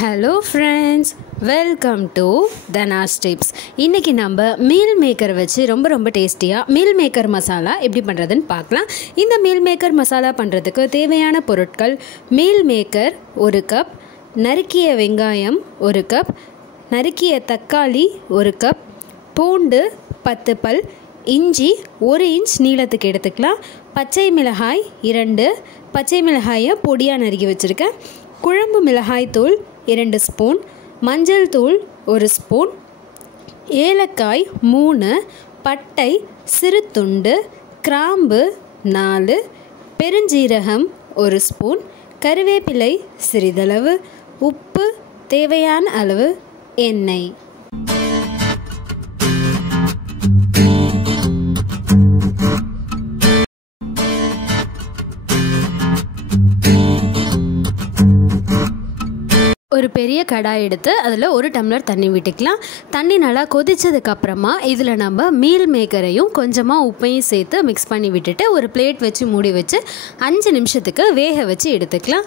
Hello ஃப்ரெண்ட்ஸ், welcome to தனாஸ் tips. இன்றைக்கி நம்ம மீல் மேக்கர் வச்சு ரொம்ப டேஸ்டியாக மீல் மேக்கர் மசாலா எப்படி பண்ணுறதுன்னு பார்க்கலாம். இந்த மீல் மேக்கர் மசாலா பண்ணுறதுக்கு தேவையான பொருட்கள்: மீல் மேக்கர் 1 கப், நறுக்கிய வெங்காயம் 1 கப், நறுக்கிய தக்காளி 1 கப், பூண்டு 10 பல், இஞ்சி 1 இன்ச் நீளத்துக்கு எடுத்துக்கலாம், பச்சை மிளகாய் 2, பச்சை மிளகாயை பொடியாக நறுக்கி வச்சுருக்கேன், குழம்பு மிளகாய் தூள் 2 ஸ்பூன், மஞ்சள் தூள் 1 ஸ்பூன், ஏலக்காய் 3, பட்டை சிறு துண்டு, கிராம்பு 4, பெருஞ்சீரகம் 1 ஸ்பூன், கருவேப்பிலை சிறிதளவு, உப்பு தேவையான அளவு, எண்ணெய். ஒரு பெரிய கடாய் எடுத்து அதில் 1 டம்ளர் தண்ணி விட்டுக்கலாம். தண்ணி நல்லா கொதித்ததுக்கப்புறமா இதில் நம்ம மீல் மேக்கரையும் கொஞ்சமாக உப்பையும் சேர்த்து மிக்ஸ் பண்ணி விட்டுட்டு ஒரு பிளேட் வச்சு மூடி வச்சு 5 நிமிஷத்துக்கு வேக வச்சு எடுத்துக்கலாம்.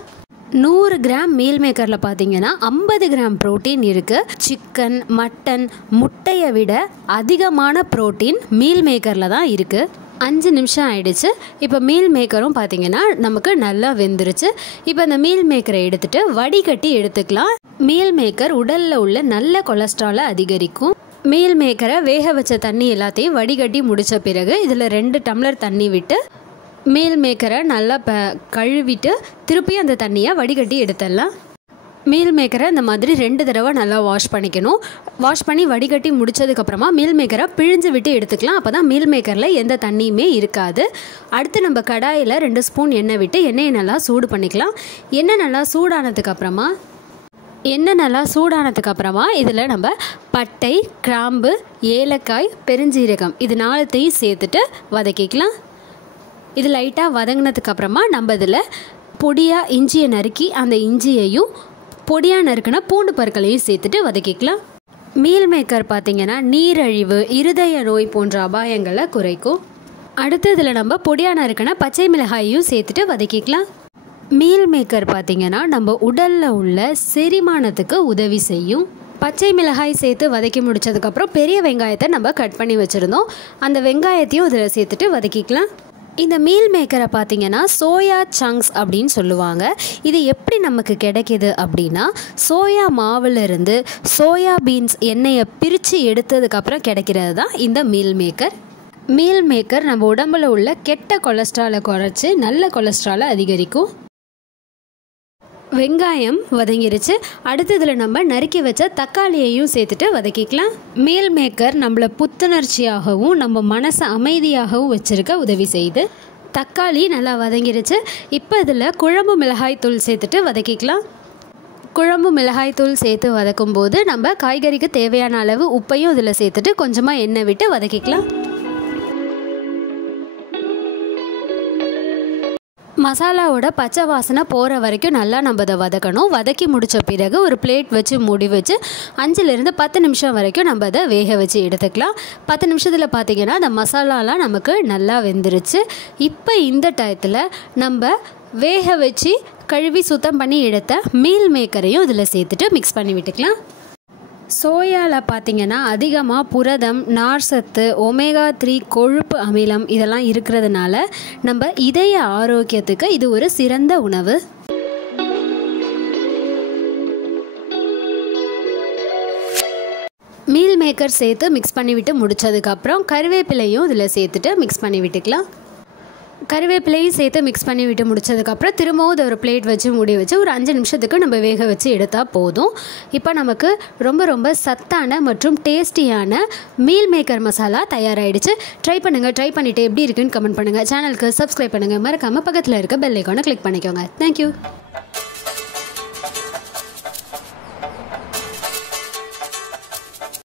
100 கிராம் மீல் மேக்கரில் பார்த்தீங்கன்னா 50 கிராம் ப்ரோட்டீன் இருக்குது. சிக்கன், மட்டன், முட்டையை விட அதிகமான ப்ரோட்டீன் மீல் மேக்கரில் தான் இருக்குது. 5 நிமிஷம் ஆயிடுச்சு. இப்போ மீல் மேக்கரும் பார்த்திங்கன்னா நமக்கு நல்லா வெந்துருச்சு. இப்போ அந்த மீல் மேக்கரை எடுத்துகிட்டு வடிகட்டி எடுத்துக்கலாம். மீல் மேக்கர் உடலில் உள்ள நல்ல கொலஸ்ட்ராலை அதிகரிக்கும். மீல் மேக்கரை வேக வச்ச தண்ணி எல்லாத்தையும் வடிகட்டி முடித்த பிறகு இதில் 2 டம்ளர் தண்ணி விட்டு மீல் மேக்கரை நல்லா கழுவிட்டு திருப்பி அந்த தண்ணியை வடிகட்டி எடுத்துடலாம். மீல் மேக்கரை இந்த மாதிரி 2 தடவை நல்லா வாஷ் பண்ணிக்கணும். வாஷ் பண்ணி வடிகட்டி முடித்ததுக்கப்புறமா மீல் மேக்கரை பிழிஞ்சு விட்டு எடுத்துக்கலாம். அப்போ தான் மீல் மேக்கரில் எந்த தண்ணியுமே இருக்காது. அடுத்து நம்ம கடாயில் 2 ஸ்பூன் எண்ணெய் விட்டு எண்ணெயை நல்லா சூடு பண்ணிக்கலாம். எண்ணெய் நல்லா சூடானதுக்கப்புறமா இதில் நம்ம பட்டை, கிராம்பு, ஏலக்காய், பெருஞ்சீரகம் இது 4த்தையும் சேர்த்துட்டு வதக்கிக்கலாம். இது லைட்டாக வதங்கினதுக்கப்புறமா நம்ம இதில் பொடியாக இஞ்சியை நறுக்கி அந்த இஞ்சியையும் பொடியாக நறுக்கின பூண்டு பற்களையும் சேர்த்துட்டு வதக்கிக்கலாம். மீல் மேக்கர் பார்த்திங்கன்னா நீரிழிவு, இருதய நோய் போன்ற அபாயங்களை குறைக்கும். அடுத்து இதில் நம்ம பொடியாக நறுக்கின பச்சை மிளகாயையும் சேர்த்துட்டு வதக்கிக்கலாம். மீல் மேக்கர் பார்த்திங்கன்னா நம்ம உடலில் உள்ள செரிமானத்துக்கு உதவி செய்யும். பச்சை மிளகாய் சேர்த்து வதக்கி முடித்ததுக்கப்புறம் பெரிய வெங்காயத்தை நம்ம கட் பண்ணி வச்சுருந்தோம். அந்த வெங்காயத்தையும் இதில் சேர்த்துட்டு வதக்கிக்கலாம். இந்த மீல் மேக்கரை பார்த்திங்கன்னா சோயா சங்க்ஸ் அப்படின்னு சொல்லுவாங்க. இது எப்படி நமக்கு கிடைக்கிது அப்படின்னா, சோயா மாவுலேருந்து சோயா பீன்ஸ் எண்ணெயை பிரித்து எடுத்ததுக்கப்புறம் கிடைக்கிறது தான் இந்த மீல் மேக்கர். மீல் மேக்கர் நம்ம உடம்புல உள்ள கெட்ட கொலஸ்ட்ராலை குறைச்சி நல்ல கொலஸ்ட்ராலை அதிகரிக்கும். வெங்காயம் வதங்கிருச்சு. அடுத்து இதில் நம்ம நறுக்கி வச்ச தக்காளியையும் சேர்த்துட்டு வதக்கிக்கலாம். மீல் மேக்கர் நம்மளை புத்துணர்ச்சியாகவும் நம்ம மனசை அமைதியாகவும் வச்சுருக்க உதவி செய்யுது. தக்காளி நல்லா வதங்கிருச்சு. இப்போ இதில் குழம்பு மிளகாய் தூள் சேர்த்துட்டு வதக்கிக்கலாம். குழம்பு மிளகாய் தூள் சேர்த்து வதக்கும் போது நம்ம காய்கறிக்கு தேவையான அளவு உப்பையும் இதில் சேர்த்துட்டு கொஞ்சமாக எண்ணெய் விட்டு வதக்கிக்கலாம். மசாலாவோட பச்சை வாசனை போகிற வரைக்கும் நல்லா நம்ம அதை வதக்கணும். வதக்கி முடித்த பிறகு ஒரு பிளேட் வச்சு மூடி வச்சு 5லேருந்து 10 நிமிஷம் வரைக்கும் நம்ம அதை வேக வச்சு எடுத்துக்கலாம். 10 நிமிஷத்தில் பார்த்திங்கன்னா அந்த மசாலாலாம் நமக்கு நல்லா வெந்துருச்சு. இப்போ இந்த டயத்தில் நம்ம வேக வச்சு கழுவி சுத்தம் பண்ணி எடுத்த மீல் மேக்கரையும் இதில் சேர்த்துட்டு மிக்ஸ் பண்ணி விட்டுக்கலாம். சோயாவில் பார்த்திங்கன்னா அதிகமாக புரதம், நார்சத்து, ஒமேகா 3 கொழுப்பு அமிலம் இதெல்லாம் இருக்கிறதுனால நம்ம இதய ஆரோக்கியத்துக்கு இது ஒரு சிறந்த உணவு. மீல் மேக்கர் சேர்த்து மிக்ஸ் பண்ணி விட்டு முடித்ததுக்கப்புறம் கருவேப்பிலையும் இதில் சேர்த்துட்டு மிக்ஸ் பண்ணி விட்டுக்கலாம். கருவேப்பிலையும் சேர்த்து மிக்ஸ் பண்ணி விட்டு முடித்ததுக்கப்புறம் திரும்பவும் ஒரு பிளேட் வச்சு மூடி வச்சு ஒரு 5 நிமிஷத்துக்கு நம்ம வேக வச்சு எடுத்தால் போதும். இப்போ நமக்கு ரொம்ப சத்தான மற்றும் டேஸ்டியான மீல் மேக்கர் மசாலா தயாராகிடுச்சு. ட்ரை பண்ணிவிட்டு எப்படி இருக்குன்னு கமெண்ட் பண்ணுங்கள். சேனலுக்கு சப்ஸ்கிரைப் பண்ணுங்கள். மறக்காமல் பக்கத்தில் இருக்க பெல் ஐக்கானை கிளிக் பண்ணிக்கோங்க. தேங்க்யூ.